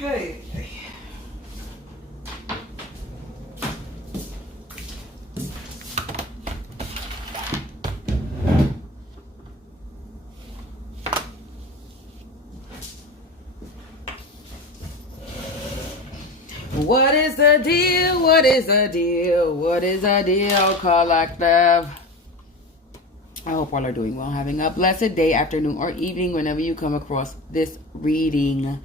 Hey. What is the deal? What is the deal? What is the deal, collective? I hope all are doing well, having a blessed day, afternoon, or evening whenever you come across this reading.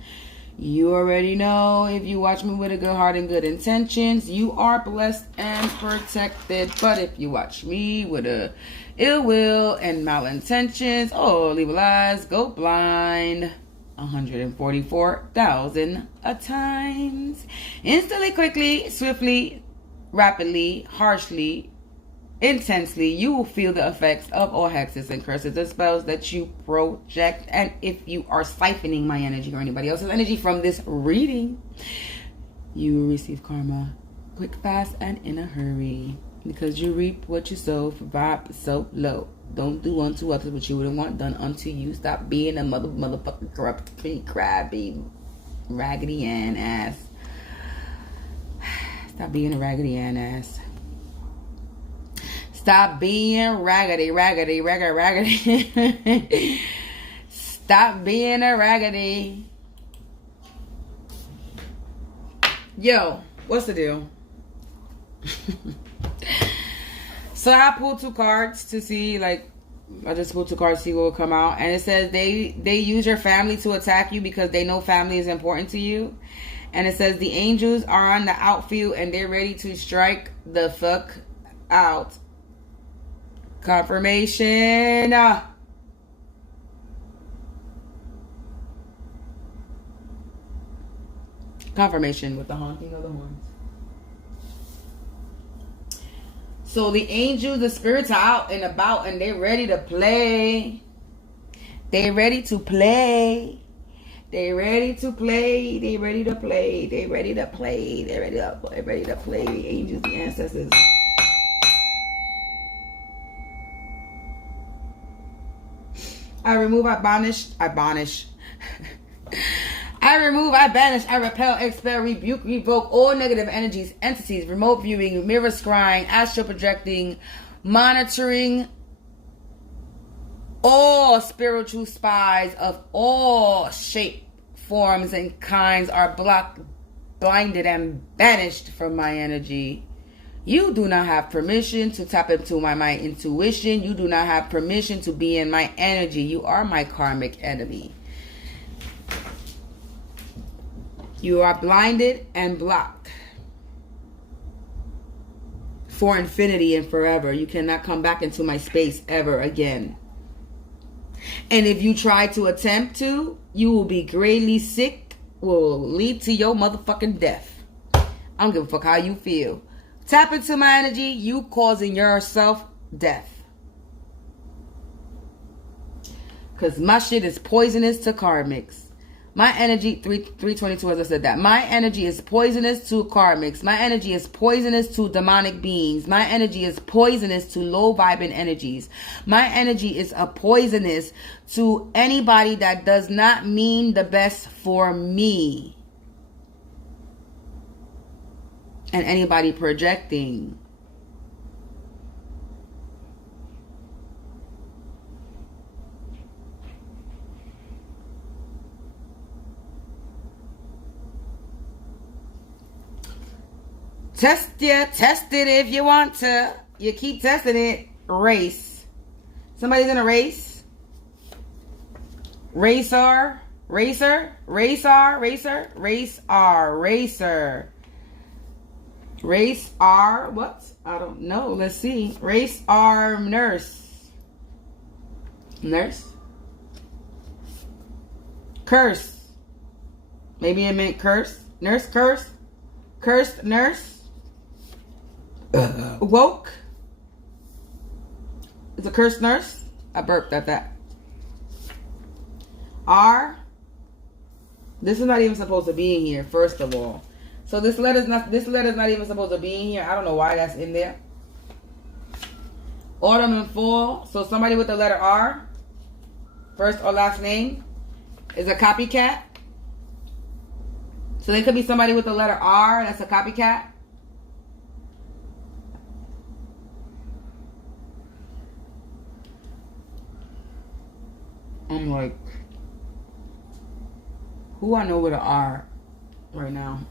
You already know, if you watch me with a good heart and good intentions, you are blessed and protected. But if you watch me with a ill will and malintentions, or evil eyes, go blind. 144,000 times. Instantly, quickly, swiftly, rapidly, harshly, intensely, you will feel the effects of all hexes and curses and spells that you project. And if you are siphoning my energy or anybody else's energy from this reading, you will receive karma quick, fast, and in a hurry. Because you reap what you sow. For vibe so low. Don't do unto others what you wouldn't want done unto you. Stop being a motherfucking corrupt, crabby, Raggedy Ann ass. Stop being a Raggedy Ann ass. Stop being raggedy. Stop being a raggedy. Yo, what's the deal? So I pulled 2 cards to see, like, I just pulled 2 cards to see what will come out. And it says they use your family to attack you because they know family is important to you. And it says the angels are on the outfield and they're ready to strike the fuck out. Confirmation. Confirmation with the honking of the horns. So the angels, the spirits are out and about and they're ready to play. They're ready to play. They're ready to play. They're ready to play. They're ready to play. They're ready to play. Ready to play. The angels, the ancestors. I remove, I banish. I remove, I banish, I repel, expel, rebuke, revoke all negative energies, entities, remote viewing, mirror scrying, astral projecting, monitoring. All spiritual spies of all shape, forms, and kinds are blocked, blinded, and banished from my energy. You do not have permission to tap into my intuition. You do not have permission to be in my energy. You are my karmic enemy. You are blinded and blocked for infinity and forever. You cannot come back into my space ever again. And if you try to attempt to, you will be greatly sick, will lead to your motherfucking death. I don't give a fuck how you feel. Tap into my energy, you causing yourself death. Because my shit is poisonous to karmics. My energy, 322 as I said that. My energy is poisonous to karmics. My energy is poisonous to demonic beings. My energy is poisonous to low vibing energies. My energy is a poisonous to anybody that does not mean the best for me. And anybody projecting. Test it if you want to. You keep testing it. Race. Somebody's in a race. Racer. Race R. What? I don't know. Let's see. Race R. Nurse. Curse. Maybe it meant curse. Nurse curse. Cursed nurse. Woke. It's a cursed nurse. I burped at that. R. This is not even supposed to be in here, first of all. So this letter's not even supposed to be in here. I don't know why that's in there. Autumn and fall. So somebody with the letter R, first or last name, is a copycat. So they could be somebody with the letter R. That's a copycat. I'm like, who I know with an R right now?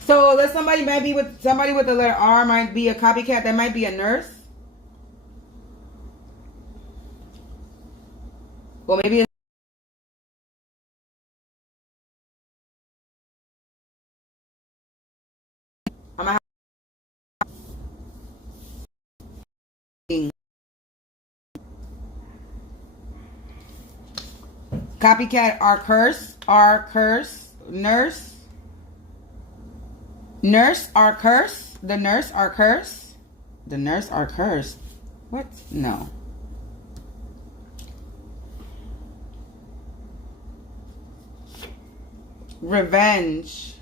So that somebody might be with somebody with the letter R might be a copycat. That might be a nurse. Well, maybe it's I'm gonna have copycat are curse, nurse are curse, the nurse are curse, the nurse are cursed. What? No. Revenge.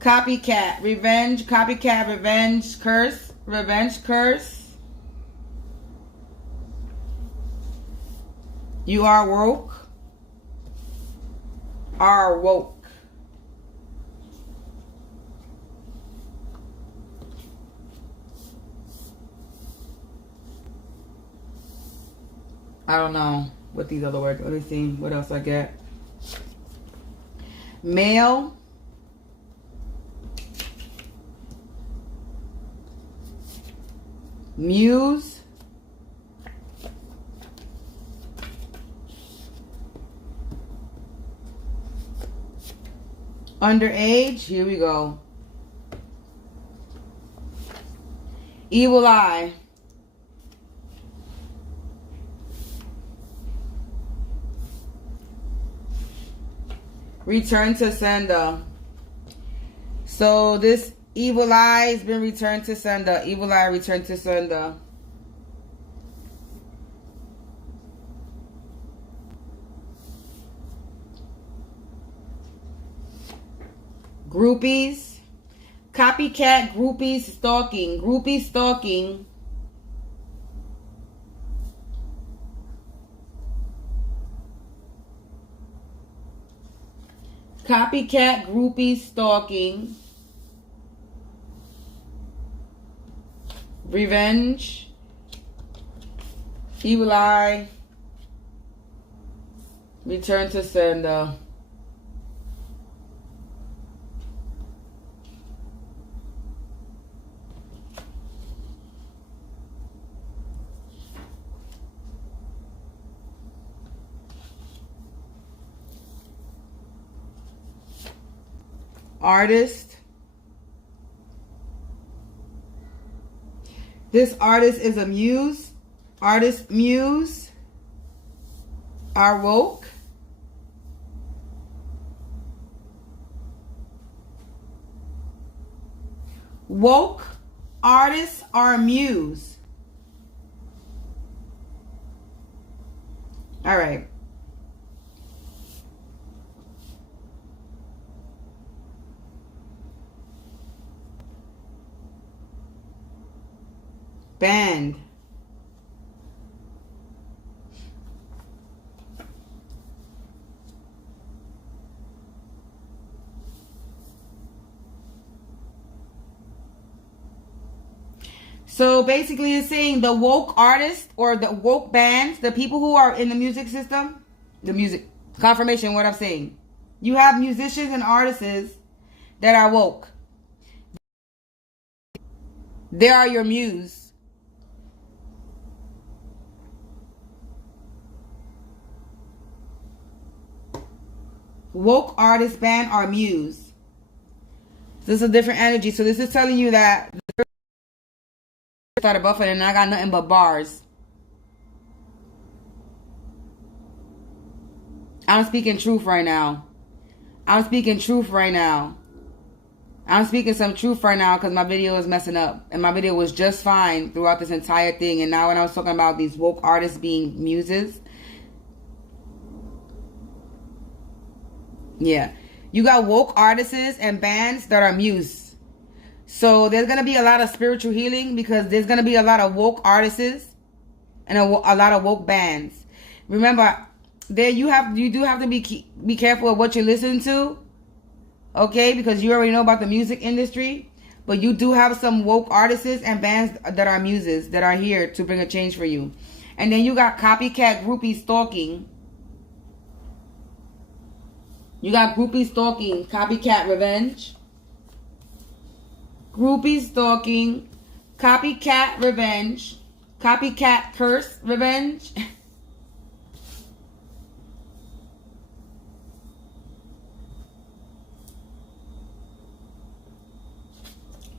Copycat, revenge, copycat, revenge, curse, revenge, curse. You are woke. Are woke. I don't know what these other words. Let me see what else I get. Male. Muse. Underage. Here we go. Evil eye. Return to sender. So this evil eye has been returned to sender. Evil eye returned to sender. Groupies. Copycat, groupies, stalking. Groupie stalking. Copycat, groupie, stalking. Revenge. Evil eye. Return to sender. Artist. This artist is a muse. Artist muse. Are woke. Woke artists are muse. All right. Band. So basically it's saying the woke artists or the woke bands, the people who are in the music system, the music, confirmation what I'm saying. You have musicians and artists that are woke. They are your muse. Woke artist band are muse. This is a different energy. So this is telling you that started buffering and I got nothing but bars. I'm speaking truth right now. I'm speaking truth right now. I'm speaking some truth right now because my video is messing up. And my video was just fine throughout this entire thing. And now when I was talking about these woke artists being muses. Yeah. You got woke artists and bands that are muse. So there's going to be a lot of spiritual healing because there's going to be a lot of woke artists and a lot of woke bands. Remember, there you do have to be careful of what you listen to, okay? Because you already know about the music industry, but you do have some woke artists and bands that are muses that are here to bring a change for you. And then you got copycat groupie stalking. You got groupie stalking, copycat revenge. Groupie stalking, copycat revenge, copycat curse revenge.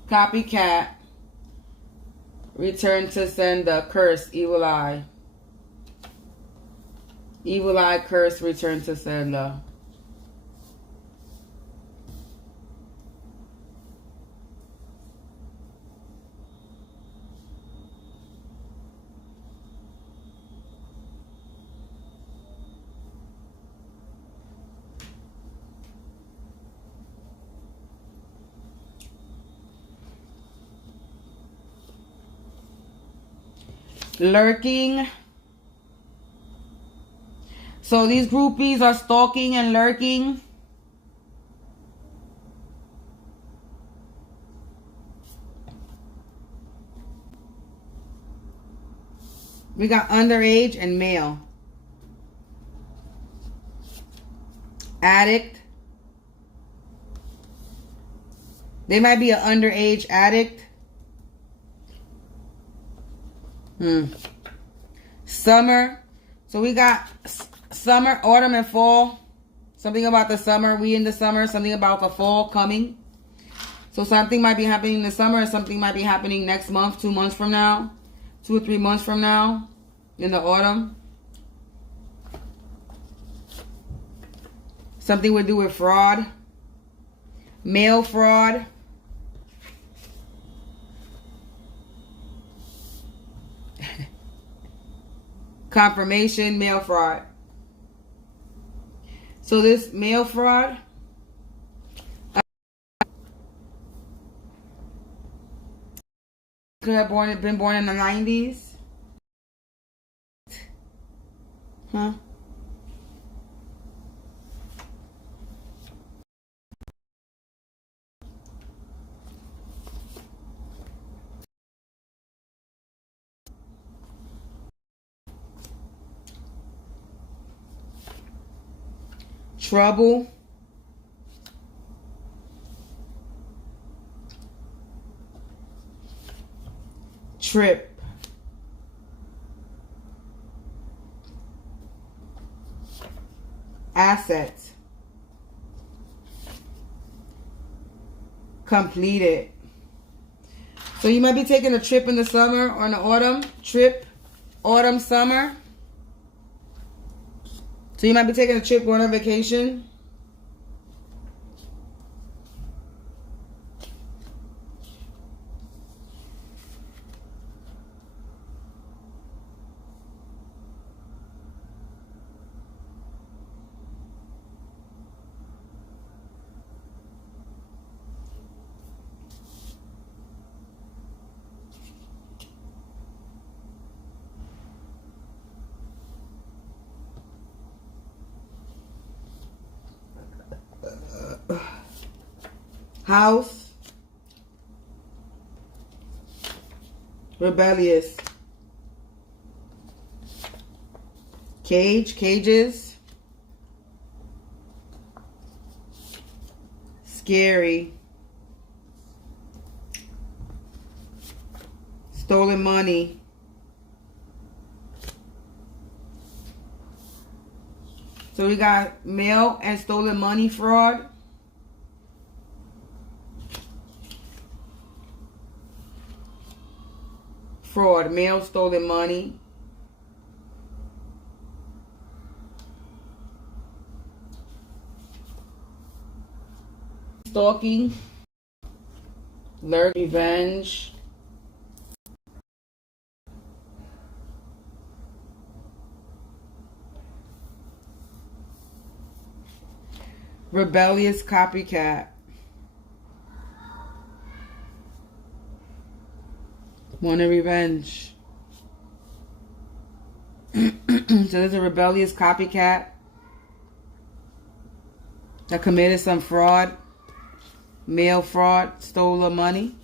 Copycat, return to sender, curse, evil eye. Evil eye, curse, return to sender. Lurking. So these groupies are stalking and lurking. We got underage and male. Addict. They might be an underage addict. Summer. So we got summer, autumn, and fall. Something about the summer. We in the summer. Something about the fall coming. So something might be happening in the summer and something might be happening next month, 2 months from now. 2 or 3 months from now. In the autumn. Something would do with fraud. Male fraud. Confirmation, male fraud. So this male fraud could have been born in the 90s. Huh? Trouble. Trip. Assets. Completed. So you might be taking a trip in the summer or in the autumn. Trip, autumn, summer. So you might be taking a trip, going on vacation. House. Rebellious. Cage. Cages. Scary. Stolen money. So we got mail and stolen money fraud. Fraud, mail, stolen money. Stalking. Lurk, revenge. Rebellious copycat. Wanted revenge. So there's a rebellious copycat that committed some fraud, mail fraud, stole her money.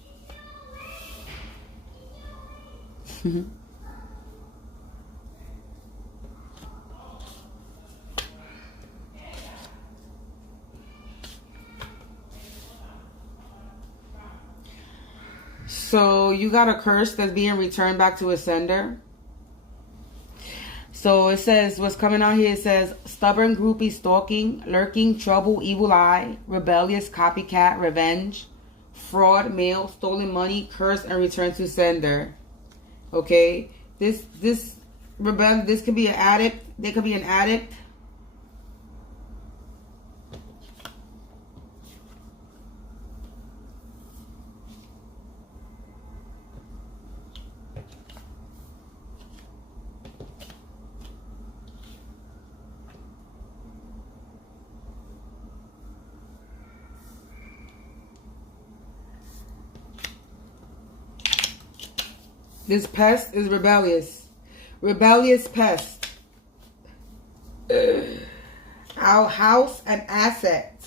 So you got a curse that's being returned back to its sender. So it says, what's coming out here, it says, stubborn, groupie, stalking, lurking, trouble, evil eye, rebellious, copycat, revenge, fraud, mail, stolen money, curse, and return to sender. Okay? This could be an addict. They could be an addict. This pest is rebellious. Rebellious pest. Our house and asset.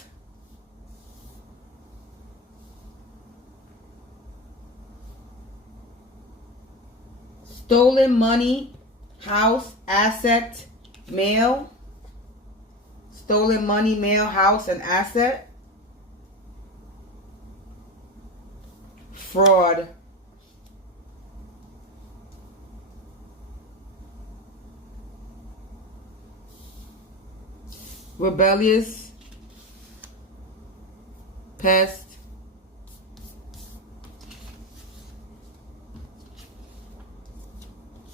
Stolen money, house, asset, mail. Stolen money, mail, house, and asset. Fraud. Rebellious, pest,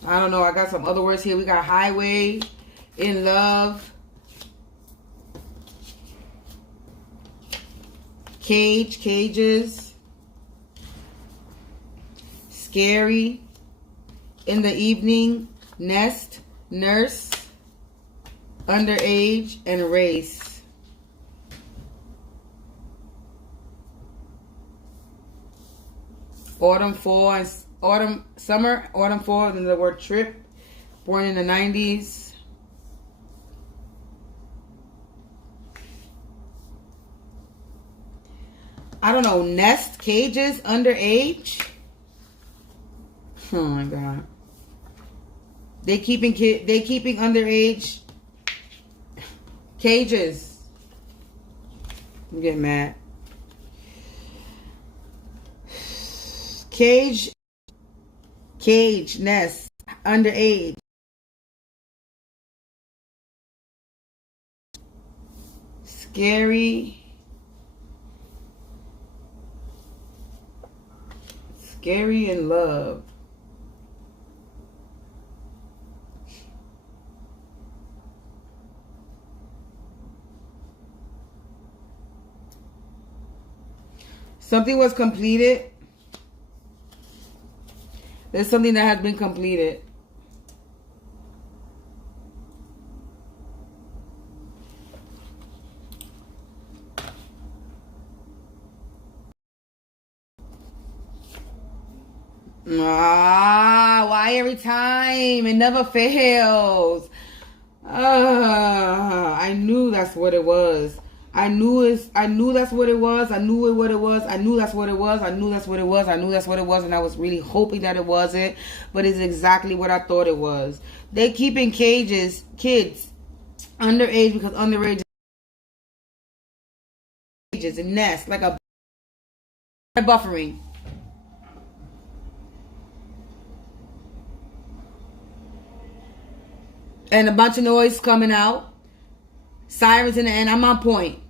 I don't know, I got some other words here. We got highway, in love, cage, cages, scary, in the evening, nest, nurse, underage, and race. Autumn, fall, and autumn, summer, autumn, fall, and the word trip. Born in the 90s. I don't know, nest, cages, underage. Oh my God. They keeping underage cages. I'm getting mad. Cage, nest, underage. Scary. Scary in love. Something was completed. There's something that has been completed. Why every time? It never fails. I knew that's what it was. I knew that's what it was. I knew what it was. I knew that's what it was. I knew that's what it was. I knew that's what it was. And I was really hoping that it wasn't. But it's exactly what I thought it was. They keep in cages kids underage because underage cages and nests like a buffering. And a bunch of noise coming out. Sirens in the end. I'm on point.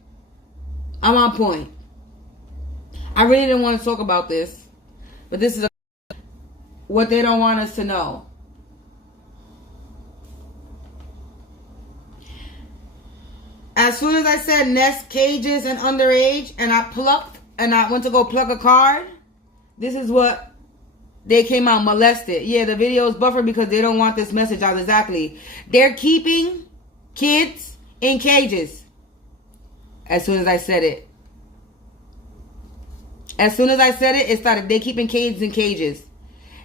I really didn't want to talk about this. But this is what they don't want us to know. As soon as I said nest, cages, and underage, and I went to go pluck a card, this is what they came out: molested. Yeah, the video is buffered because they don't want this message out. Exactly. They're keeping kids in cages. As soon as I said it. It started. They're keeping kids in cages.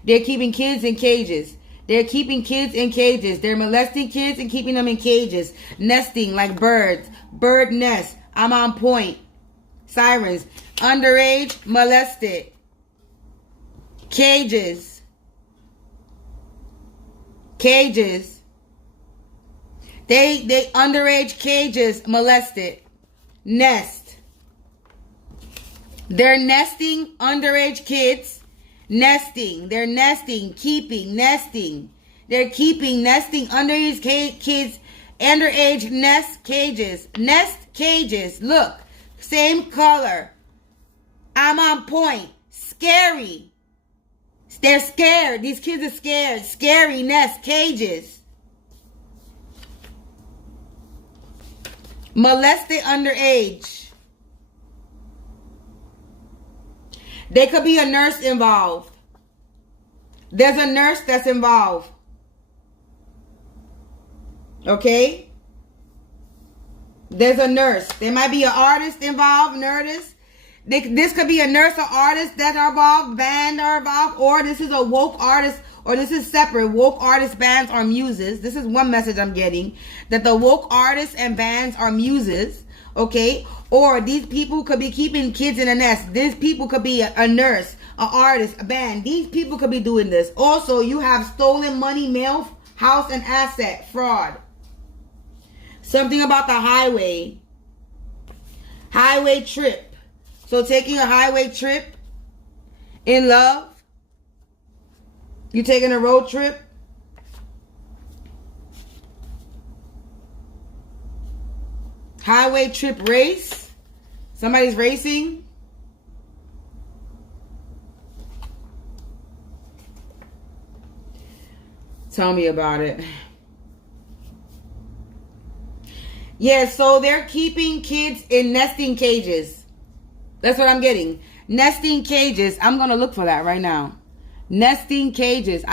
They're keeping kids in cages. They're keeping kids in cages. They're molesting kids and keeping them in cages. Nesting like birds. Bird nest. I'm on point. Sirens. Underage, molested. Cages. Cages. They underage cages, molested. Nest. They're nesting underage kids. Nesting. They're nesting, keeping, nesting. They're keeping, nesting underage kids. Underage nest cages. Nest cages. Look. Same color. I'm on point. Scary. They're scared. These kids are scared. Scary nest cages. Molested underage. There could be a nurse involved. There's a nurse that's involved. Okay? There's a nurse. There might be an artist involved, nurse. This could be a nurse or artist that are involved, band are involved, or this is a woke artist, or this is separate. Woke artists, bands, or muses. This is one message I'm getting. That the woke artists and bands are muses, okay? Or these people could be keeping kids in a nest. These people could be a nurse, an artist, a band. These people could be doing this. Also, you have stolen money, mail, house, and asset, fraud. Something about the highway. Highway trip. So taking a highway trip in love. You taking a road trip. Highway trip race. Somebody's racing. Tell me about it. Yeah, so they're keeping kids in nesting cages. That's what I'm getting. Nesting cages. I'm going to look for that right now. Nesting cages.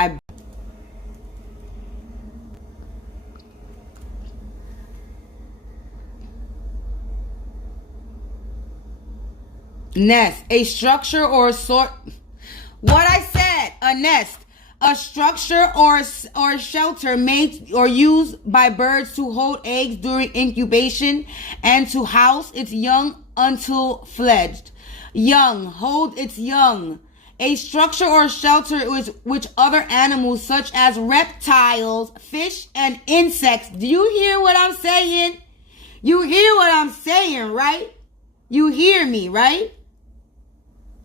Nest. A structure or sort. What I said. A nest. A structure or shelter made or used by birds to hold eggs during incubation and to house its young until fledged. Young. Hold its young. A structure or shelter which other animals such as reptiles, fish, and insects. Do you hear what I'm saying? You hear what I'm saying, right? You hear me, right?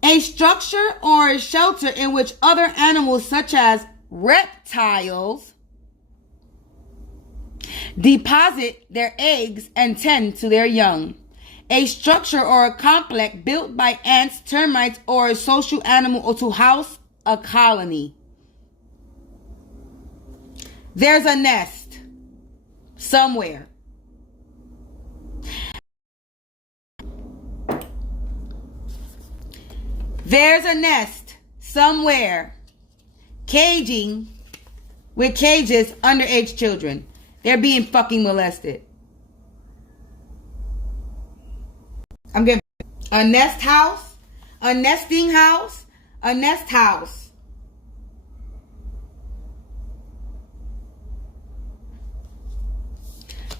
A structure or a shelter in which other animals such as reptiles deposit their eggs and tend to their young. A structure or a complex built by ants, termites, or a social animal or to house a colony. There's a nest somewhere. There's a nest somewhere. Caging with cages underage children. They're being fucking molested. I'm getting a nest house, a nesting house, a nest house.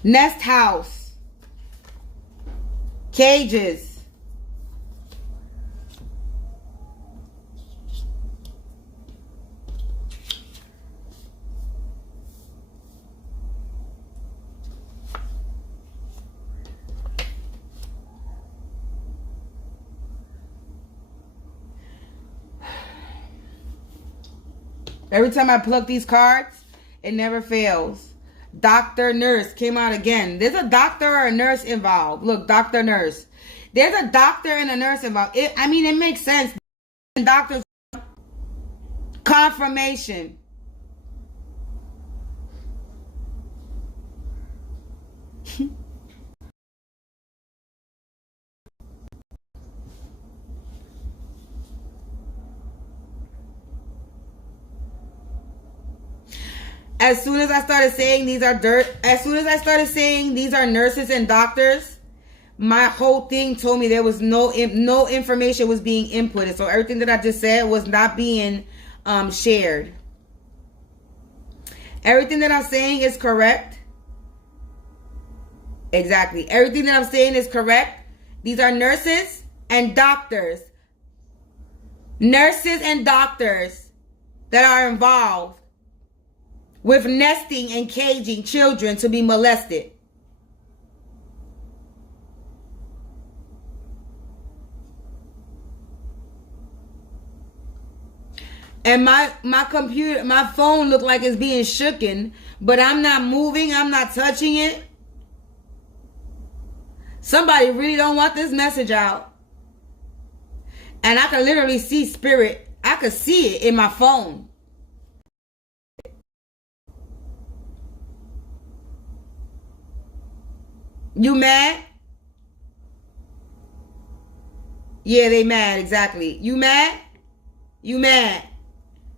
Nest house. Cages. Every time I pluck these cards, it never fails. Doctor, nurse came out again. There's a doctor or a nurse involved. Look, doctor, nurse. There's a doctor and a nurse involved. It makes sense. Doctors. Confirmation. As soon as I started saying these are nurses and doctors, my whole thing told me there was no information was being inputted. So everything that I just said was not being shared. Everything that I'm saying is correct. Exactly. Everything that I'm saying is correct. These are nurses and doctors. Nurses and doctors that are involved with nesting and caging children to be molested. And my computer, my phone looked like it's being shooken, but I'm not moving, I'm not touching it. Somebody really don't want this message out. And I can literally see spirit. I could see it in my phone. You mad? Yeah, they mad, exactly. You mad? You mad.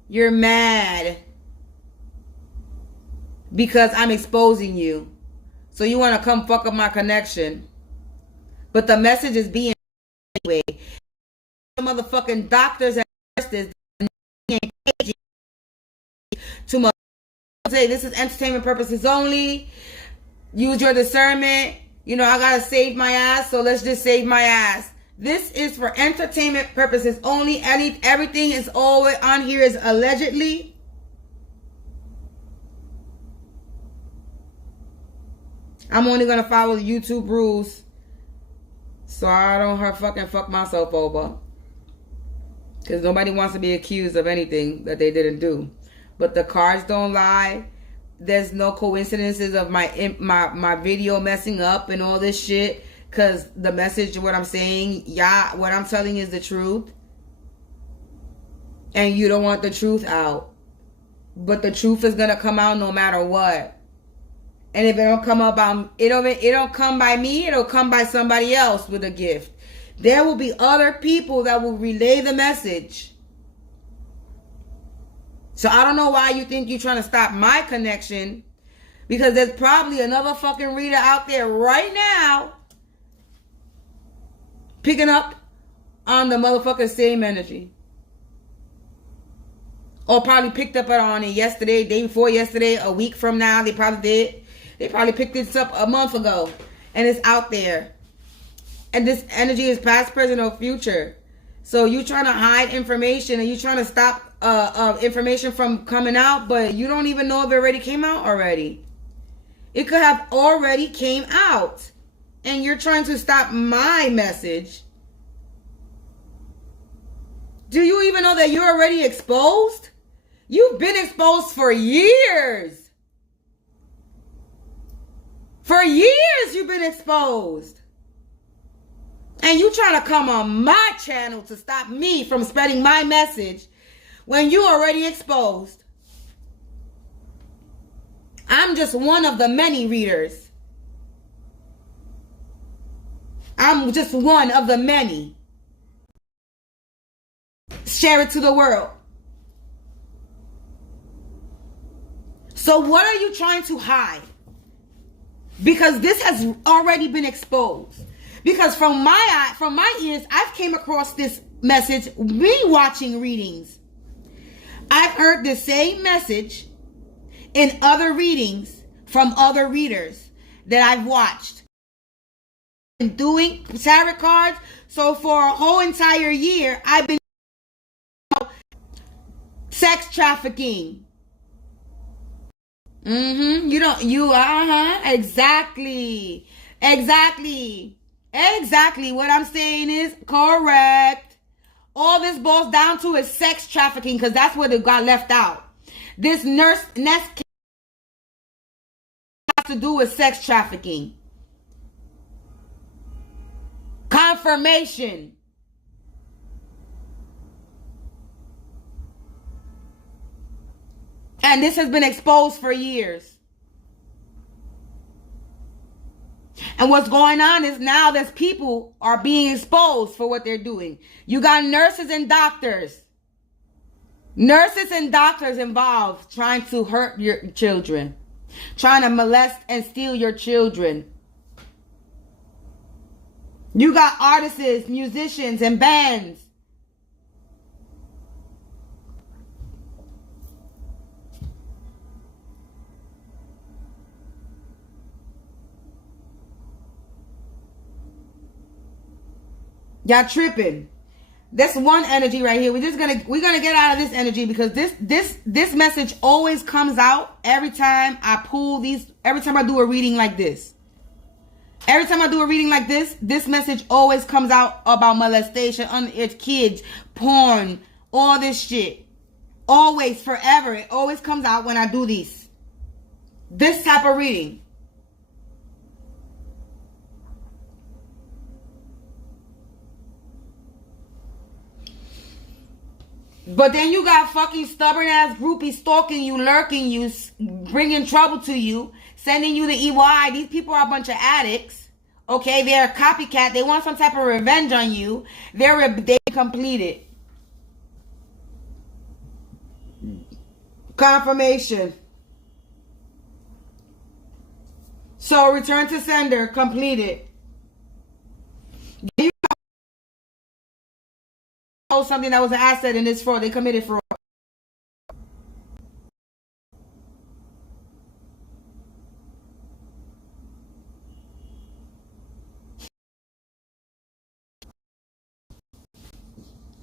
You're mad because I'm exposing you. So you want to come fuck up my connection. But the message is being anyway. Motherfucking doctors and nurses to say this is entertainment purposes only. Use your discernment. You know, I gotta save my ass, so let's just save my ass. This is for entertainment purposes only. Everything is always on here is allegedly. I'm only gonna follow the YouTube rules, so I don't fuck myself over. Because nobody wants to be accused of anything that they didn't do. But the cards don't lie. There's no coincidences of my video messing up and all this shit. Because the message, what I'm saying, yeah, what I'm telling is the truth. And you don't want the truth out. But the truth is going to come out no matter what. And if it don't come up, it don't come by me, it'll come by somebody else with a gift. There will be other people that will relay the message. So I don't know why you think you're trying to stop my connection. Because there's probably another fucking reader out there right now picking up on the motherfucking same energy. Or probably picked up on it yesterday, day before yesterday, a week from now. They probably did. They probably picked this up a month ago. And it's out there. And this energy is past, present, or future. So you trying to hide information and you trying to stop information from coming out, but you don't even know if it already came out already. It could have already came out. And you're trying to stop my message. Do you even know that you're already exposed? You've been exposed for years. For years you've been exposed. And you trying to come on my channel to stop me from spreading my message when you already exposed. I'm just one of the many readers. I'm just one of the many. Share it to the world. So what are you trying to hide? Because this has already been exposed. Because from my ears, I've came across this message, me watching readings. I've heard the same message in other readings from other readers that I've watched. Doing tarot cards. So for a whole entire year, I've been sex trafficking. Exactly. What I'm saying is correct. All this boils down to is sex trafficking, because that's what it got left out. This nest has to do with sex trafficking. Confirmation. And this has been exposed for years. And what's going on is now there's people are being exposed for what they're doing. You got nurses and doctors. Nurses and doctors involved trying to hurt your children. Trying to molest and steal your children. You got artists, musicians, and bands. Y'all tripping. That's one energy right here. We're gonna get out of this energy because this message always comes out every time I pull these, every time I do a reading like this. Every time I do a reading like this message always comes out about molestation, underage kids, porn, all this shit. Always, forever. It always comes out when I do these. This type of reading. But then you got fucking stubborn ass groupies stalking you, lurking you, bringing trouble to you, sending you the evil eye. These people are a bunch of addicts. Okay, they're a copycat. They want some type of revenge on you. They completed. Confirmation. So return to sender, completed. You know something that was an asset in this fraud. They committed fraud.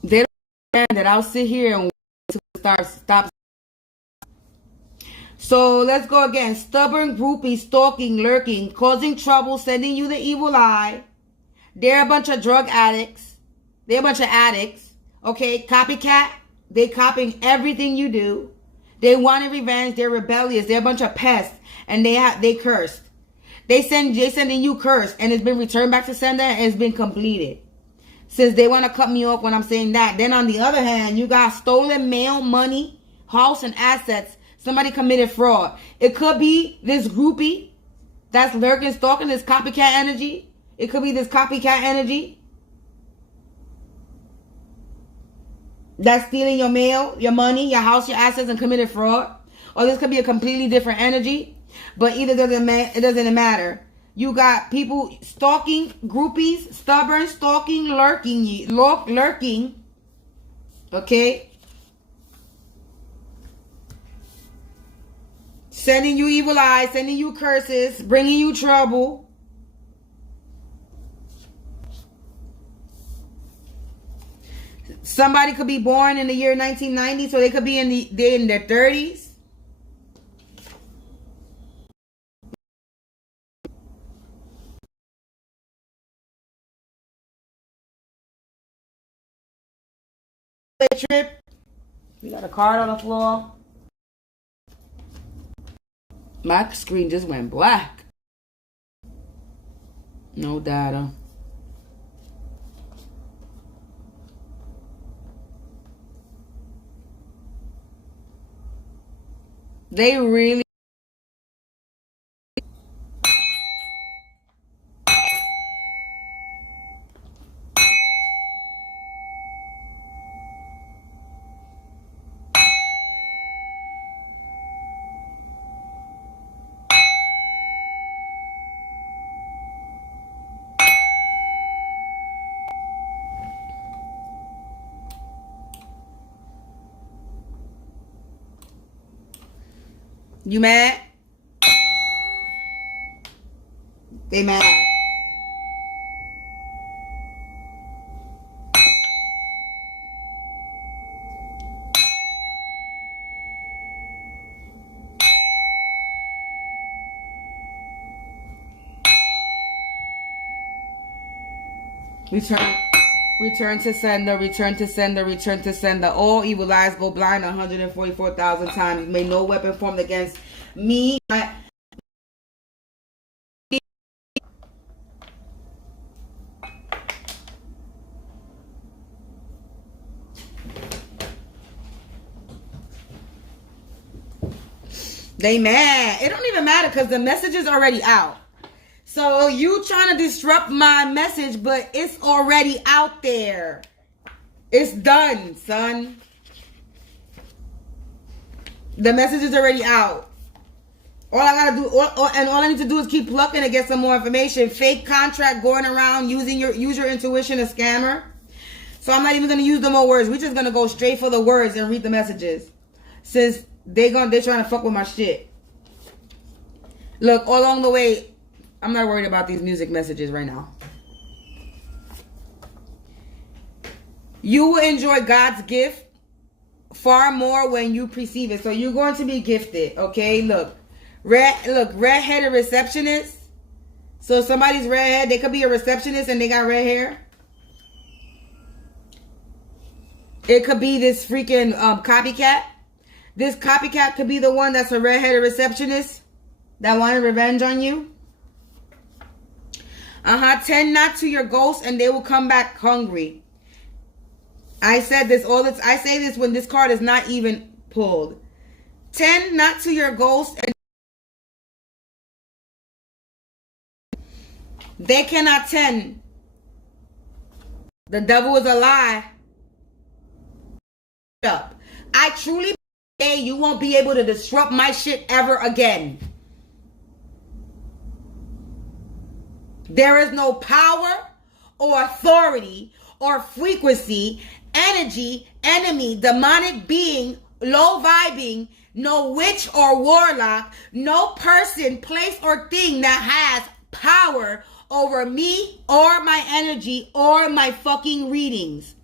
They don't understand that I'll sit here and stop. So let's go again. Stubborn groupie, stalking, lurking, causing trouble, sending you the evil eye. They're a bunch of drug addicts. They're a bunch of addicts. Okay, copycat. They copying everything you do. They wanted revenge. They're rebellious. They're a bunch of pests, and they cursed. They sending you cursed, and it's been returned back to sender, and it's been completed. Since they want to cut me off when I'm saying that. Then on the other hand, you got stolen mail, money, house, and assets. Somebody committed fraud. It could be this groupie that's lurking, stalking, this copycat energy. It could be this copycat energy that's stealing your mail, your money, your house, your assets, and committed fraud. Or this could be a completely different energy. But it doesn't matter. You got people stalking, groupies, stubborn, stalking, lurking. Okay? Sending you evil eyes, sending you curses, bringing you trouble. Somebody could be born in the year 1990, so they could be in their 30s. Trip. We got a card on the floor. My screen just went black. No data. They really You mad? They mad. Return to sender, return to sender, return to sender. All evil eyes go blind 144,000 times. May no weapon formed against me. They mad. It don't even matter because the message is already out. So you trying to disrupt my message, but it's already out there. It's done, son. The message is already out. All I gotta do, and all I need to do is keep plucking to get some more information. Fake contract going around, use your intuition, a scammer. So I'm not even gonna use no more words. We're just gonna go straight for the words and read the messages, since they're trying to fuck with my shit. Look, all along the way, I'm not worried about these music messages right now. You will enjoy God's gift far more when you perceive it. So you're going to be gifted, okay? Look, red-headed receptionist. So somebody's redhead, they could be a receptionist and they got red hair. It could be this freaking copycat. This copycat could be the one that's a red-headed receptionist that wanted revenge on you. Tend not to your ghosts and they will come back hungry. I said this all the I say this when this card is not even pulled. Tend not to your ghosts and they cannot tend. The devil is a lie. Up. I truly say you won't be able to disrupt my shit ever again. There is no power or authority or frequency, energy, enemy, demonic being, low vibing, no witch or warlock, no person, place, or thing that has power over me or my energy or my fucking readings.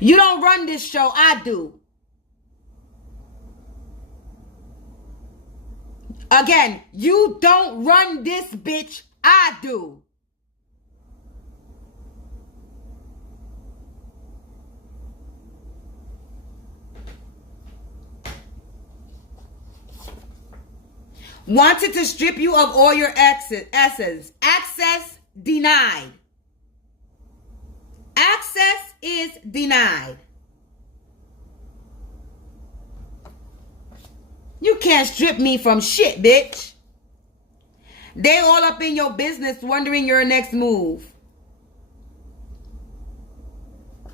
You don't run this show, I do. Again, you don't run this bitch, I do. Wanted to strip you of all your essence. Access denied. Access is denied. You can't strip me from shit, bitch. They all up in your business wondering your next move.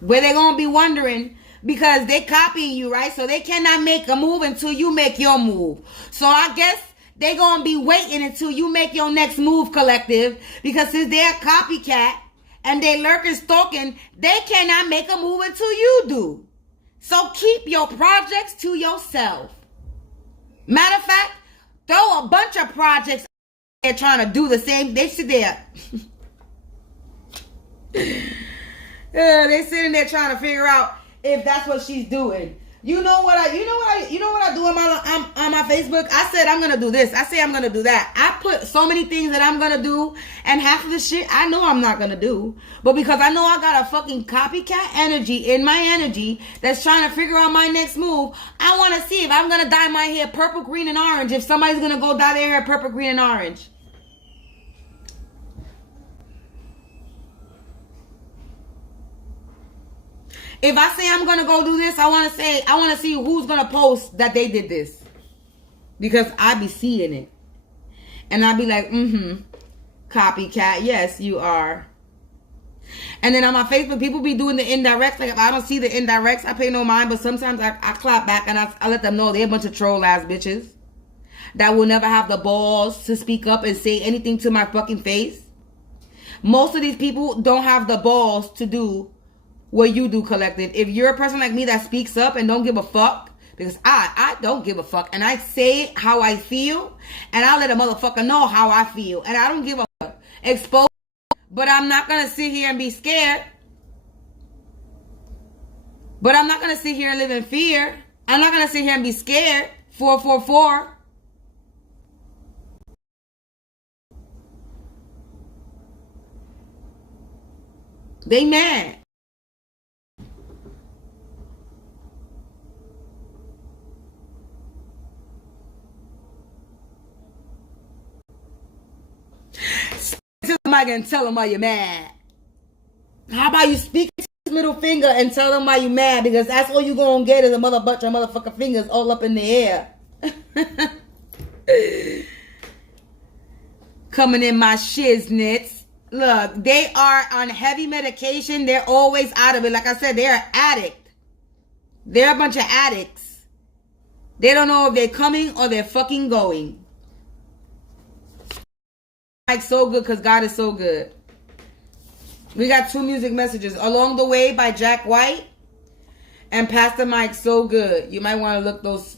Where they gonna be wondering because they copying you, right? So they cannot make a move until you make your move. So I guess they gonna be waiting until you make your next move, collective, because since they're a copycat and they lurking, stalking, they cannot make a move until you do. So keep your projects to yourself. Matter of fact, throw a bunch of projects they're trying to do the same. They sit there. They sitting there trying to figure out if that's what she's doing. You know what I do on my Facebook? I said I'm gonna do this. I say I'm gonna do that. I put so many things that I'm gonna do, and half of the shit I know I'm not gonna do. But because I know I got a fucking copycat energy in my energy that's trying to figure out my next move, I want to see if I'm gonna dye my hair purple, green, and orange. If somebody's gonna go dye their hair purple, green, and orange. If I say I'm gonna go do this, I want to see who's gonna post that they did this, because I be seeing it, and I be like, copycat, yes you are. And then on my Facebook, people be doing the indirects. Like if I don't see the indirects, I pay no mind. But sometimes I clap back and I let them know they're a bunch of troll ass bitches that will never have the balls to speak up and say anything to my fucking face. Most of these people don't have the balls to do what you do, collective. If you're a person like me that speaks up and don't give a fuck, because I don't give a fuck, and I say how I feel, and I'll let a motherfucker know how I feel, and I don't give a fuck. Expose, but I'm not gonna sit here and be scared. But I'm not gonna sit here and live in fear. I'm not gonna sit here and be scared. 444. They mad. To the mic and tell them why you're mad. How about you speak to his middle finger and tell them why you're mad? Because that's all you're going to get is a bunch of motherfucking fingers all up in the air. Coming in my shiznits. Look, they are on heavy medication. They're always out of it. Like I said, they're an addict. They're a bunch of addicts. They don't know if they're coming or they're fucking going. Like so good because God is so good. We got 2 music messages. Along the Way by Jack White and Pastor Mike, so good. You might want to look those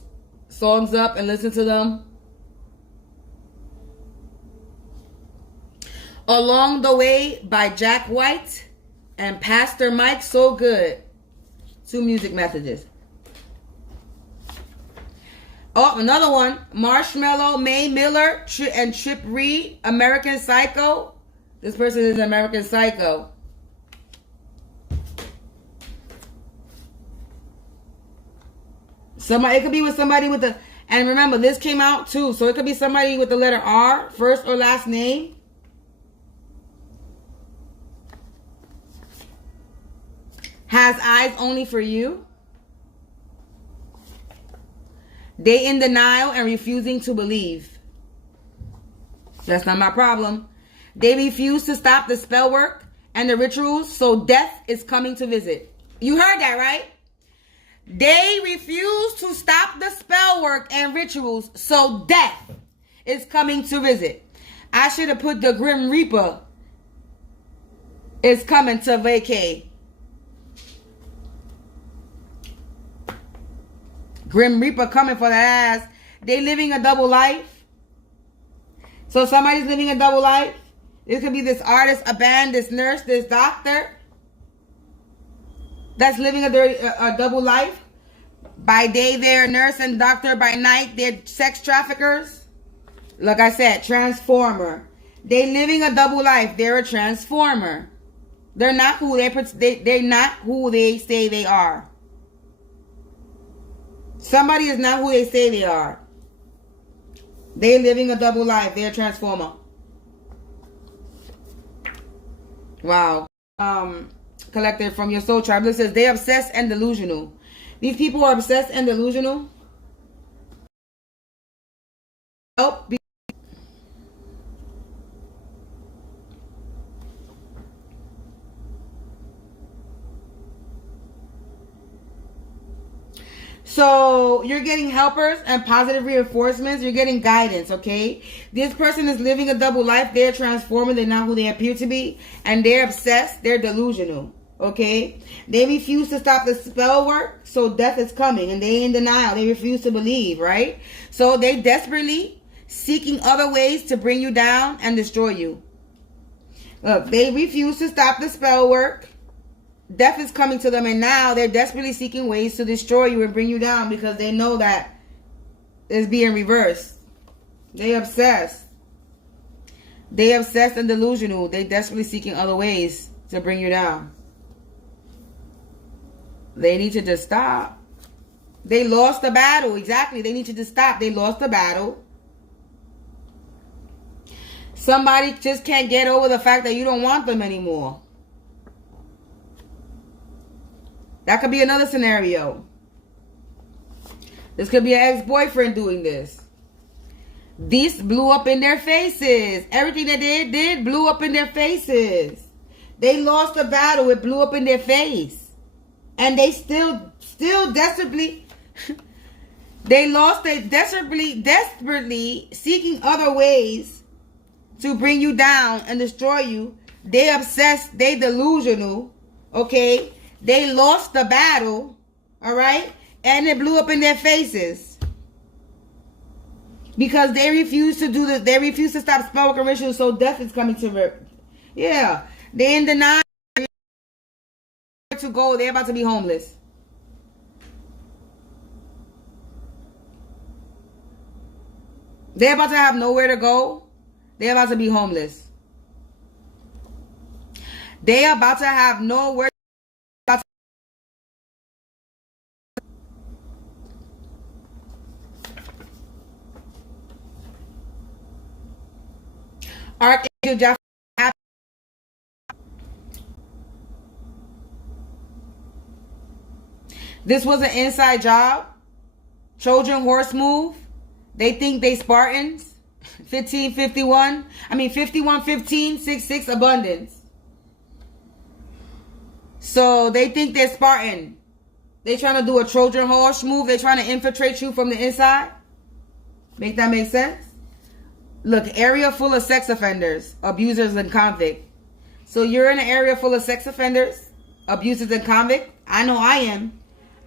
songs up and listen to them. Along the Way by Jack White And Pastor Mike, so good. 2 music messages. Oh, another one. Marshmallow, May Miller, and Trip Reed, American Psycho. This person is American Psycho. Somebody, it could be with somebody with the, and remember, this came out too, so it could be somebody with the letter R, first or last name. Has eyes only for you. They in denial and refusing to believe. That's not my problem. They refuse to stop the spell work and the rituals, so death is coming to visit. You heard that, right? They refuse to stop the spell work and rituals, so death is coming to visit. I should have put the Grim Reaper is coming to vacate. Grim Reaper coming for that ass. They living a double life. So somebody's living a double life. This could be this artist, a band, this nurse, this doctor. That's living a double life. By day, they're a nurse and doctor. By night, they're sex traffickers. Like I said, transformer. They living a double life. They're a transformer. They're not who they're not who they say they are. Somebody is not who they say they are. They're living a double life. They're a transformer. Wow. Collected from your soul tribe. It says they're obsessed and delusional. These people are obsessed and delusional. Oh. So you're getting helpers and positive reinforcements. You're getting guidance, okay? This person is living a double life. They're transforming. They're not who they appear to be. And they're obsessed. They're delusional, okay? They refuse to stop the spell work, so death is coming. And they in denial. They refuse to believe, right? So they desperately seeking other ways to bring you down and destroy you. Look, they refuse to stop the spell work. Death is coming to them, and now they're desperately seeking ways to destroy you and bring you down because they know that it's being reversed. They obsessed. They obsessed and delusional. They desperately seeking other ways to bring you down. They need to just stop. They lost the battle. Exactly. They need to just stop. They lost the battle. Somebody just can't get over the fact that you don't want them anymore. That could be another scenario. This could be an ex-boyfriend doing this. This blew up in their faces. Everything that they did blew up in their faces. They lost the battle. It blew up in their face. And they still desperately... they lost it desperately seeking other ways to bring you down and destroy you. They obsessed. They delusional. Okay? They lost the battle, all right? And it blew up in their faces. Because they refuse to do they refuse to stop spell work and rituals, so death is coming to them. Yeah. They in denial to go. They're about to be homeless. They're about to have nowhere to go. They're about to be homeless. They are about to have nowhere. Archangel Jeff. This was an inside job. Trojan horse move. They think they Spartans. 1551. I mean 5115 66 abundance. So they think they're Spartan. They trying to do a Trojan horse move. They trying to infiltrate you from the inside. Make that make sense? Look, area full of sex offenders, abusers, and convict. So you're in an area full of sex offenders, abusers, and convict. I know I am.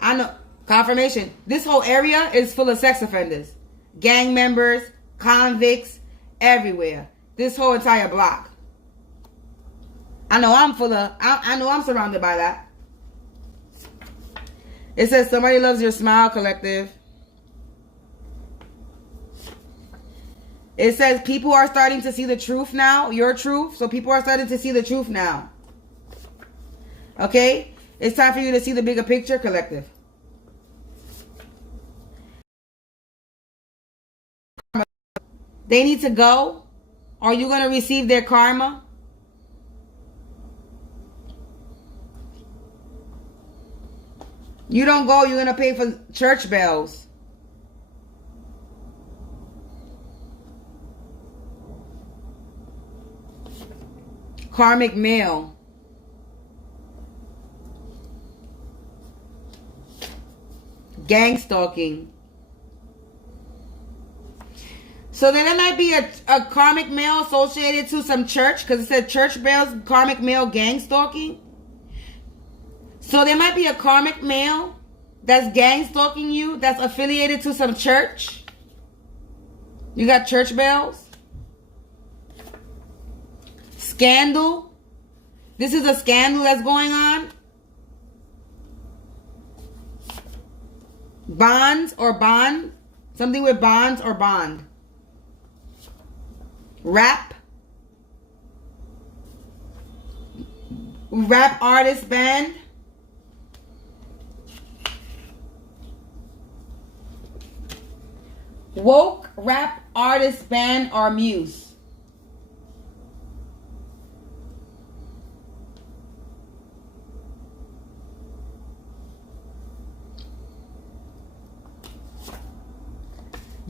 I know. Confirmation. This whole area is full of sex offenders, gang members, convicts, everywhere. This whole entire block. I know I'm full of, I know I'm surrounded by that. It says somebody loves your smile, collective. It says people are starting to see the truth now, your truth. So people are starting to see the truth now. Okay? It's time for you to see the bigger picture, collective. They need to go. Are you going to receive their karma? You don't go, you're going to pay for church bells. Karmic mail. Gang stalking. So then there might be a karmic mail associated to some church, because it said church bells, karmic mail, gang stalking. So there might be a karmic male that's gang stalking you, that's affiliated to some church. You got church bells. Scandal. This is a scandal that's going on. Bonds or bond. Something with bonds or bond. Rap artist band. Woke rap artist band or muse.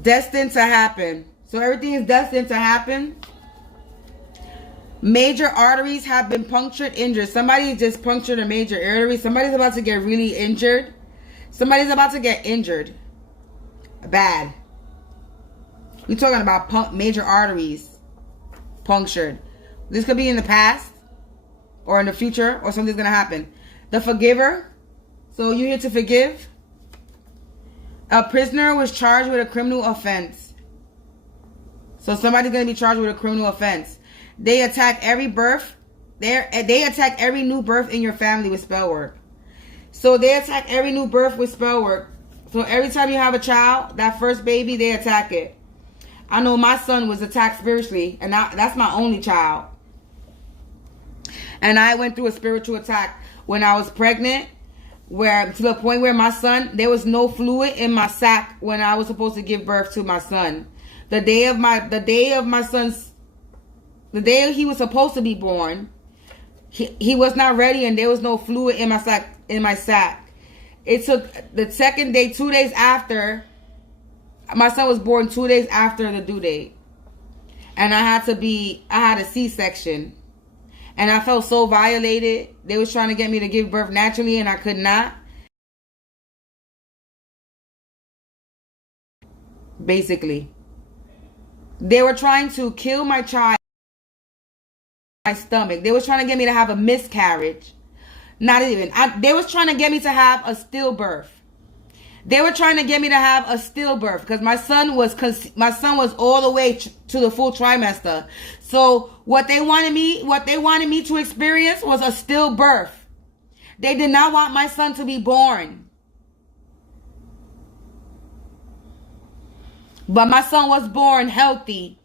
Destined to happen. So everything is destined to happen. Major arteries have been punctured, injured. Somebody just punctured a major artery. Somebody's about to get really injured. Somebody's about to get injured. Bad. We're talking about major arteries punctured. This could be in the past or in the future, or something's going to happen. The forgiver. So you're here to forgive. A prisoner was charged with a criminal offense. So somebody's going to be charged with a criminal offense. They attack every birth. They attack every new birth in your family with spell work. So they attack every new birth with spell work. So every time you have a child, that first baby, they attack it. I know my son was attacked spiritually, and that's my only child. And I went through a spiritual attack when I was pregnant, where to the point where my son, there was no fluid in my sac when I was supposed to give birth to my son. The day he was supposed to be born, he was not ready, and there was no fluid in my sac. It took the second day, 2 days after. My son was born 2 days after the due date. And I had a C-section. And I felt so violated. They was trying to get me to give birth naturally, and I could not. Basically. They were trying to kill my child in my stomach. They was trying to get me to have a miscarriage. Not even. They was trying to get me to have a stillbirth. They were trying to get me to have a stillbirth because my son was all the way to the full trimester. So what they wanted me to experience was a stillbirth. They did not want my son to be born. But my son was born healthy.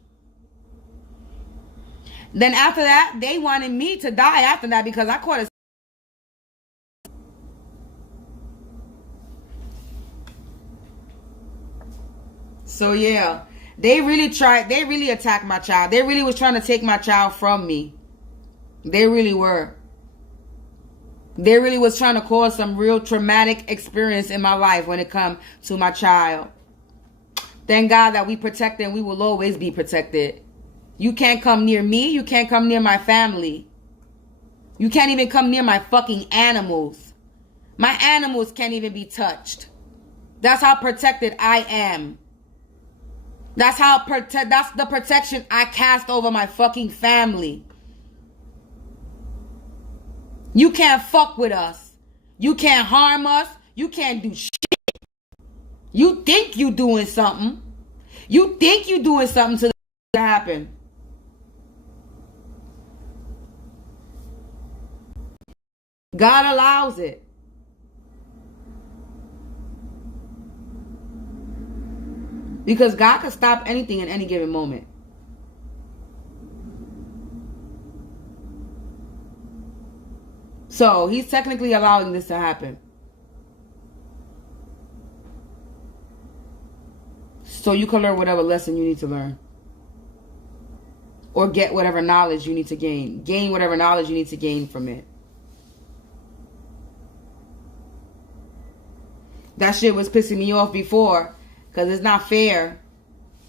Then after that, they wanted me to die after that because I caught a So yeah, they really attacked my child. They really was trying to take my child from me. They really were. They really was trying to cause some real traumatic experience in my life when it comes to my child. Thank God that we protected and we will always be protected. You can't come near me. You can't come near my family. You can't even come near my fucking animals. My animals can't even be touched. That's how protected I am. That's the protection I cast over my fucking family. You can't fuck with us. You can't harm us. You can't do shit. You think you doing something. You think you doing something to happen. God allows it. Because God can stop anything in any given moment. So he's technically allowing this to happen. So you can learn whatever lesson you need to learn. Or get whatever knowledge you need to gain. Gain whatever knowledge you need to gain from it. That shit was pissing me off before. Because it's not fair.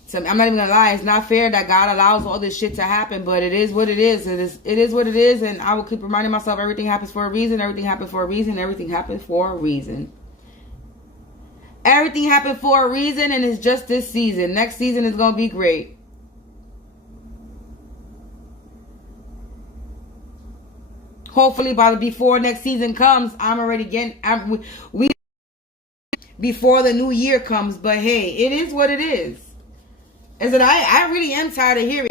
So I'm not even going to lie. It's not fair that God allows all this shit to happen. But it is what it is. It is what it is. And I will keep reminding myself everything happens for a reason. Everything happened for a reason. Everything happened for a reason. Everything happened for a reason. And it's just this season. Next season is going to be great. Hopefully before next season comes, I'm already getting... before the new year comes. But hey, it is what it is. Is that I really am tired of hearing.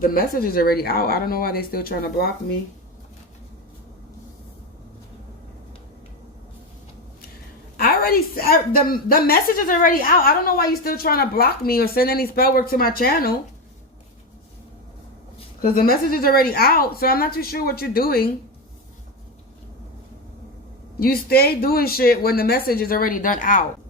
The message is already out. I don't know why they're still trying to block me. The message is already out. I don't know why you're still trying to block me or send any spell work to my channel. Because the message is already out. So I'm not too sure what you're doing. You stay doing shit when the message is already done out.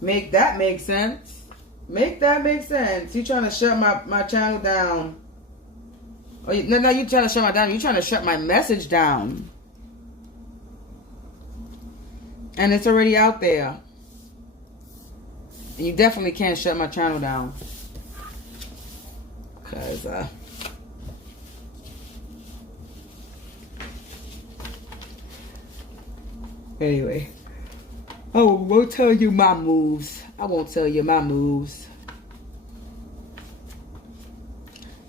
Make that make sense. Make that make sense. You trying to shut my channel down. Oh, no, you trying to shut my down. You trying to shut my message down. And it's already out there. And you definitely can't shut my channel down. Because, anyway. I won't tell you my moves. I won't tell you my moves.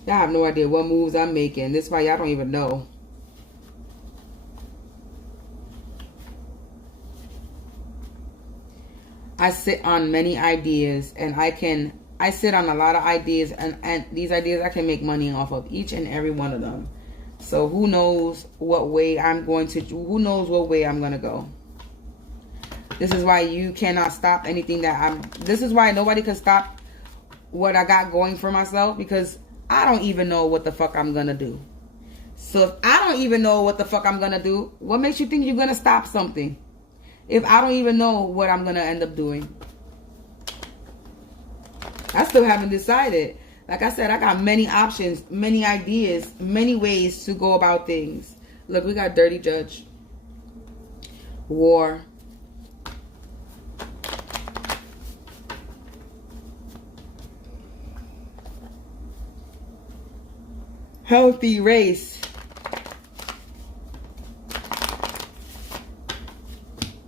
Y'all have no idea what moves I'm making. This is why y'all don't even know. I sit on many ideas, and I sit on a lot of ideas, and these ideas I can make money off of each and every one of them. So who knows what way I'm going to go. This is why you cannot stop anything this is why nobody can stop what I got going for myself, because I don't even know what the fuck I'm gonna do. So if I don't even know what the fuck I'm gonna do, what makes you think you're gonna stop something? If I don't even know what I'm gonna end up doing. I still haven't decided. Like I said, I got many options, many ideas, many ways to go about things. Look, we got Dirty Judge. War. Healthy race.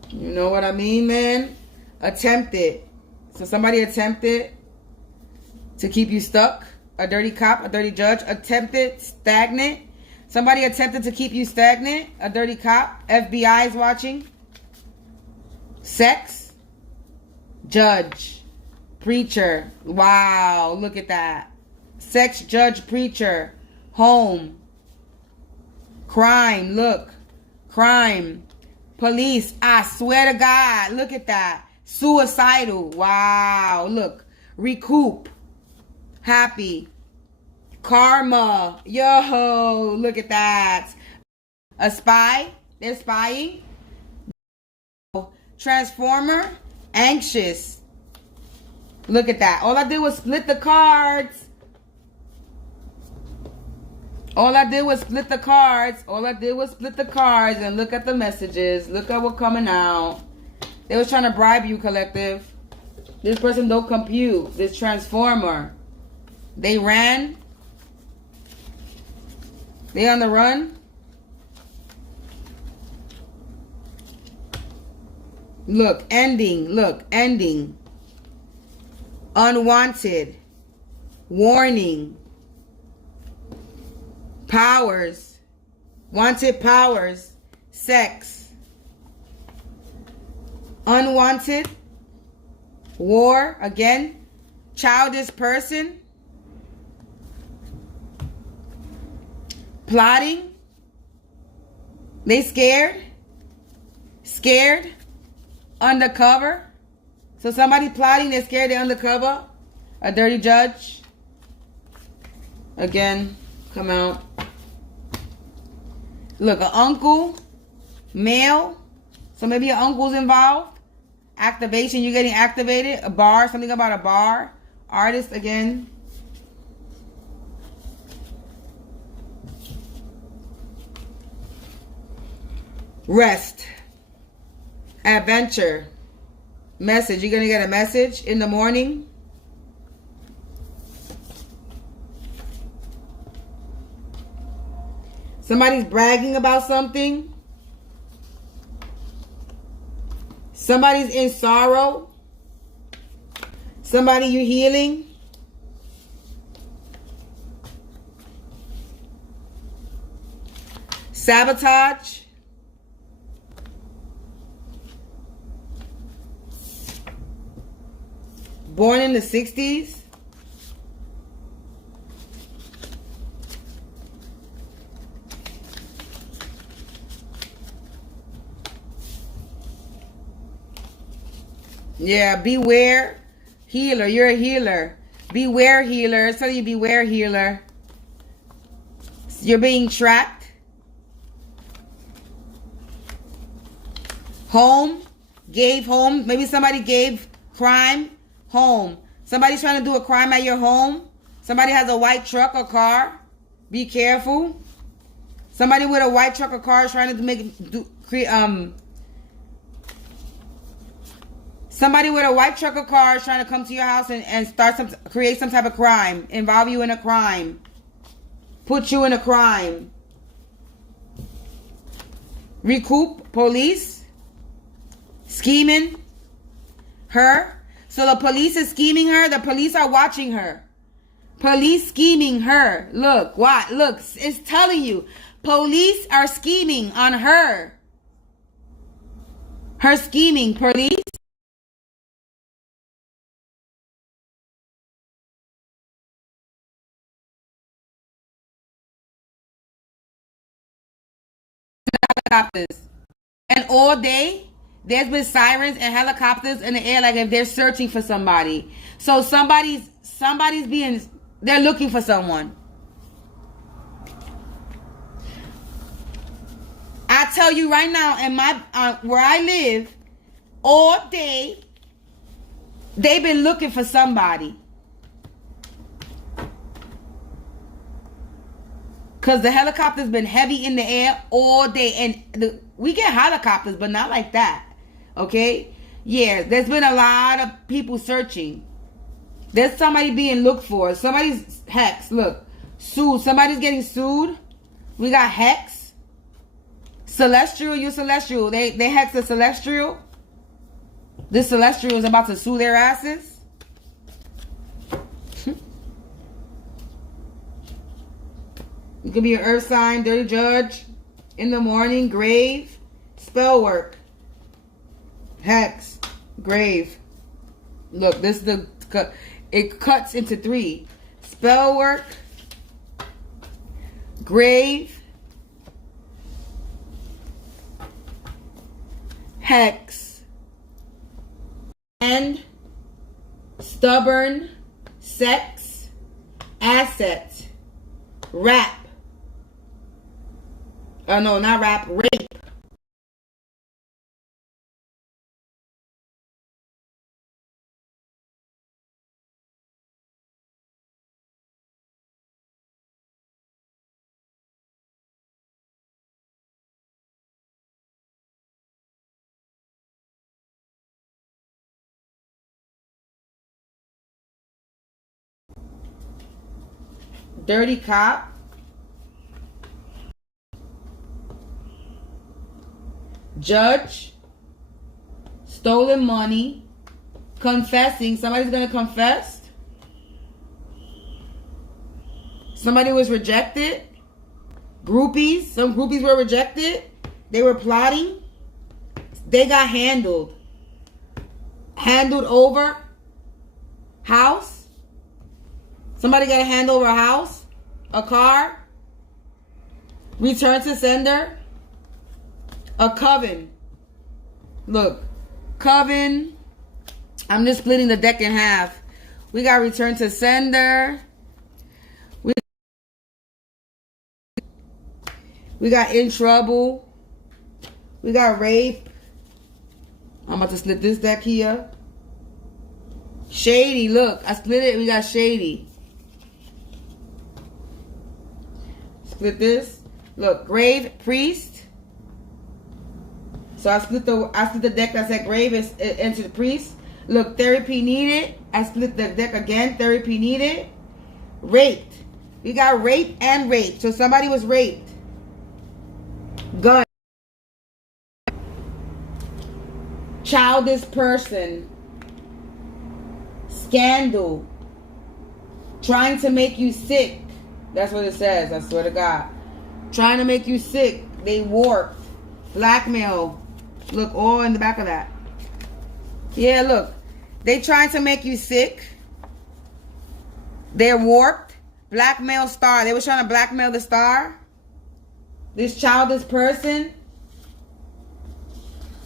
You know what I mean, man? Attempted. So somebody attempted to keep you stuck. A dirty cop, a dirty judge. Attempted, stagnant. Somebody attempted to keep you stagnant. A dirty cop. FBI is watching. Sex. Judge. Preacher. Wow, look at that. Sex, judge, preacher. Home. Crime. Look. Crime. Police. I swear to God. Look at that. Suicidal. Wow. Look. Recoup. Happy. Karma. Yo. Look at that. A spy. They're spying. Transformer. Anxious. Look at that. All I did was split the cards. All I did was split the cards. All I did was split the cards and look at the messages. Look at what's coming out. They was trying to bribe you, collective. This person don't compute. This transformer. They ran. They on the run. Look, ending. Look, ending. Unwanted. Warning. Powers. Wanted powers. Sex. Unwanted. War. Again. Childish person. Plotting. They scared. Scared. Undercover. So somebody plotting, they're scared, they're undercover. A dirty judge. Again, come out. Look, an uncle. Male. So maybe your uncle's involved. Activation, you're getting activated. A bar, something about a bar. Artist again. Rest. Adventure. Message. You're going to get a message in the morning. Somebody's bragging about something. Somebody's in sorrow. Somebody you're healing. Sabotage. Born in the 60s. Yeah, beware. Healer, you're a healer. Beware, healer. It's telling you beware, healer. You're being tracked. Home. Gave home. Maybe somebody gave crime. Home. Somebody's trying to do a crime at your home. Somebody has a white truck or car. Be careful. Somebody with a white truck or car is trying to somebody with a white truck or car is trying to come to your house and create some type of crime. Involve you in a crime. Put you in a crime. Recoup. Police. Scheming. Her. So the police is scheming her. The police are watching her. Police scheming her. Look, what? Look, it's telling you. Police are scheming on her. Her scheming. Police. Helicopters. And all day, there's been sirens and helicopters in the air, like if they're searching for somebody. So somebody's they're looking for someone. I tell you right now, in my where I live, all day, they've been looking for somebody. Because the helicopter's been heavy in the air all day. And we get helicopters, but not like that. Okay? Yeah, there's been a lot of people searching. There's somebody being looked for. Somebody's hex. Look. Sued. Somebody's getting sued. We got hex. Celestial. You celestial. They hex a celestial. This celestial is about to sue their asses. It could be an earth sign, dirty judge, in the morning, grave, spell work, hex, grave. Look, this is it cuts into 3. Spell work, grave, hex, and stubborn, sex, asset, rap. Oh, no, not rap. Rape. Dirty cop. Judge. Stolen money. Confessing. Somebody's going to confess. Somebody was rejected. Groupies. Some groupies were rejected. They were plotting. They got handled. Handled over. House. Somebody got a hand over a house. A car. Return to sender. A coven. Look. Coven. I'm just splitting the deck in half. We got return to sender. We got in trouble. We got rape. I'm about to split this deck here. Shady, look. I split it. We got shady. Split this. Look, grave, priest. So I split the deck that said grave into the priest. Look, therapy needed. I split the deck again. Therapy needed. Raped. We got rape and rape. So somebody was raped. Gun. Childish person. Scandal. Trying to make you sick. That's what it says. I swear to God. Trying to make you sick. They warped. Blackmail. Look, all in the back of that. Yeah, look. They trying to make you sick. They're warped. Blackmail star. They were trying to blackmail the star. This childish person.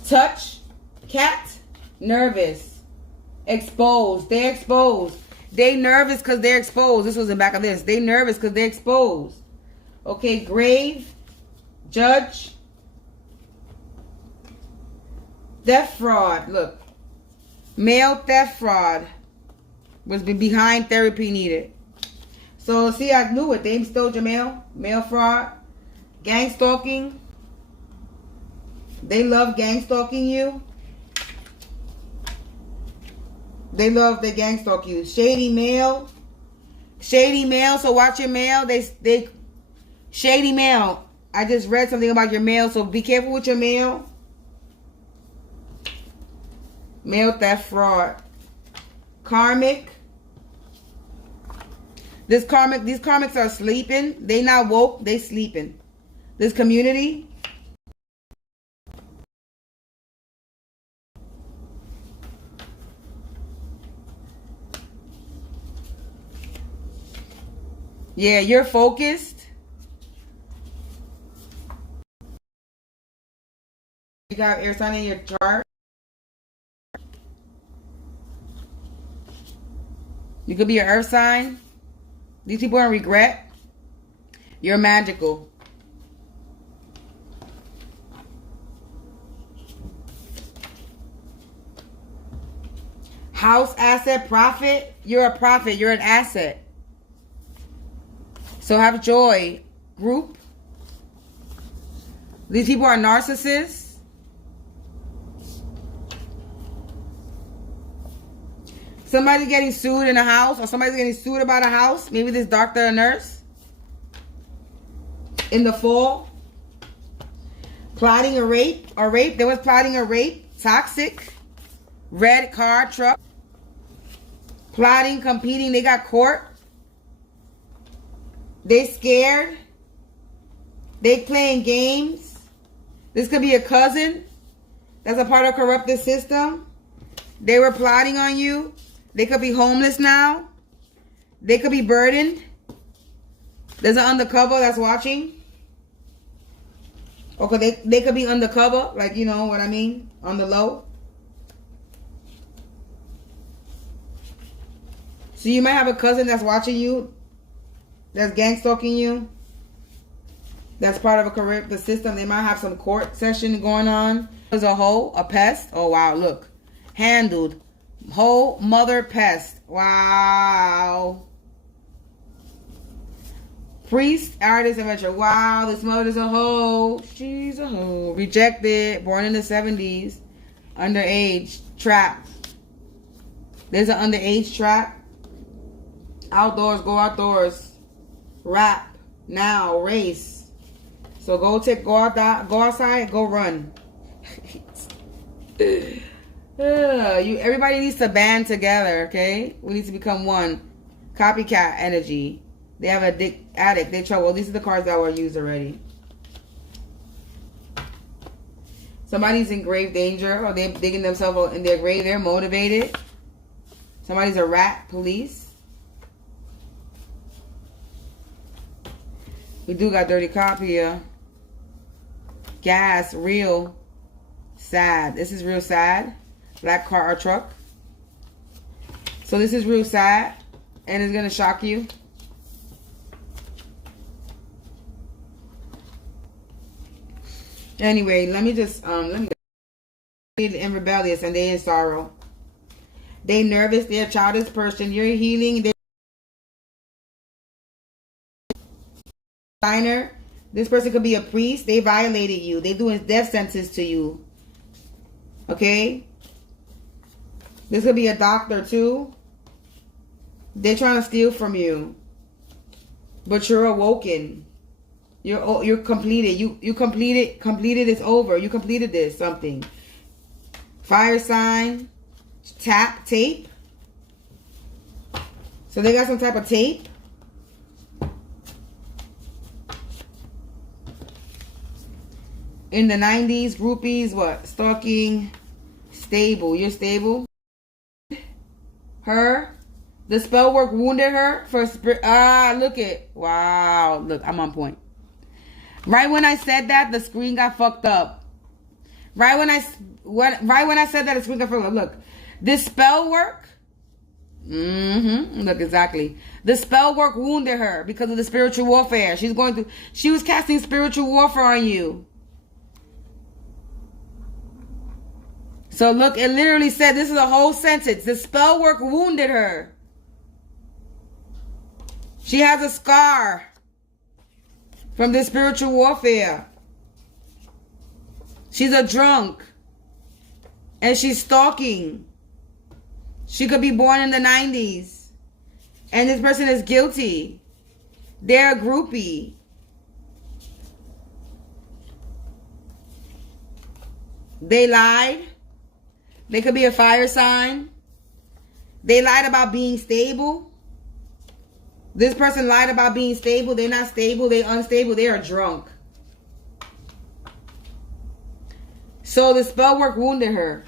Touch. Cat. Nervous. Exposed. They're exposed. They nervous because they're exposed. This was in the back of this. They nervous because they're exposed. Okay, grave. Judge. Theft fraud. Look. Male theft fraud was behind therapy needed. So, see, I knew it. They stole your mail. Mail fraud. Gang stalking. They love gang stalking you. They love the gang stalk you. Shady mail. Shady mail. So watch your mail. They shady mail. I just read something about your mail. So be careful with your mail. Mail theft fraud. Karmic. These karmics are sleeping. They not woke. They sleeping. This community. Yeah, you're focused. You got air sign in your chart. You could be an earth sign. These people are in regret. You're magical. House, asset, profit. You're a profit. You're an asset. So have joy. Group. These people are narcissists. Somebody's getting sued in a house, or somebody's getting sued about a house. Maybe this doctor or nurse. In the fall. Plotting a rape. Or rape. There was plotting a rape. Toxic. Red car, truck. Plotting, competing. They got court. They scared. They playing games. This could be a cousin that's a part of corrupted system. They were plotting on you. They could be homeless now. They could be burdened. There's an undercover that's watching. Okay, they could be undercover, like, you know what I mean, on the low. So you might have a cousin that's watching you, that's gang stalking you. That's part of a corrupted system. They might have some court session going on. There's a hoe, a pest. Oh, wow, look. Handled. Hoe, mother, pest. Wow. Priest, artist, adventure. Wow, this mother's a hoe. She's a hoe. Rejected. Born in the 70s. Underage. Trap. There's an underage trap. Outdoors. Go outdoors. Rap. Now. Race. So go outside. Go run. Everybody needs to band together, okay? We need to become one. Copycat energy. They have a addict. They trouble. These are the cards that were used already. Somebody's in grave danger, or they're digging themselves in their grave. They're motivated. Somebody's a rat. Police. We do got dirty cop here. Gas. Real. Sad. This is real sad. Black car or truck. So this is real sad. And it's going to shock you. Anyway, let me in rebellious and they in sorrow. They nervous, they're a childish person. You're healing. They this person could be a priest. They violated you. They doing death sentence to you. Okay? This could be a doctor too. They're trying to steal from you. But you're awoken. You're completed. You completed. It's over. You completed this something. Fire sign. Tape. So they got some type of tape. In the 90s, groupies, what? Stalking. Stable. You're stable. Her. The spell work wounded her. Look it. Wow. Look, I'm on point. Right when I said that, the screen got fucked up. Right when I said that, the screen got fucked up. Look, this spell work. Look, exactly. The spell work wounded her because of the spiritual warfare. She was casting spiritual warfare on you. So look, it literally said, this is a whole sentence. The spell work wounded her. She has a scar from the spiritual warfare. She's a drunk. And she's stalking. She could be born in the 90s. And this person is guilty. They're a groupie. They lied. They could be a fire sign. They lied about being stable. This person lied about being stable. They're not stable. They're unstable. They are drunk. So the spell work wounded her.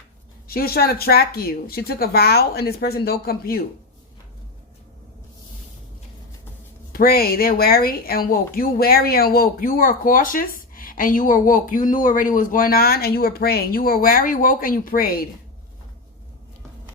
She was trying to track you. She took a vow and this person don't compute. Pray. They're wary and woke. You wary and woke. You were cautious and you were woke. You knew already what was going on and you were praying. You were wary, woke, and you prayed.